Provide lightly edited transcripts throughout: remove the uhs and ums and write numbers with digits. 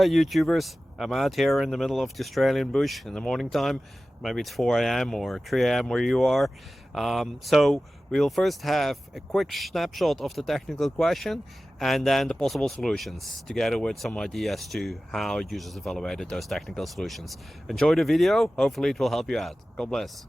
Hi YouTubers, I'm out here in the middle of the Australian bush in the morning time. Maybe it's 4 a.m. or 3 a.m. where you are. So we'll first have a quick snapshot of the technical question and then the possible solutions, together with some ideas to how users evaluated those technical solutions. Enjoy the video, hopefully it will help you out. God bless.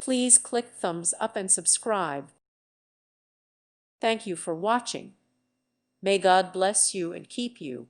Please click thumbs up and subscribe. Thank you for watching. May God bless you and keep you.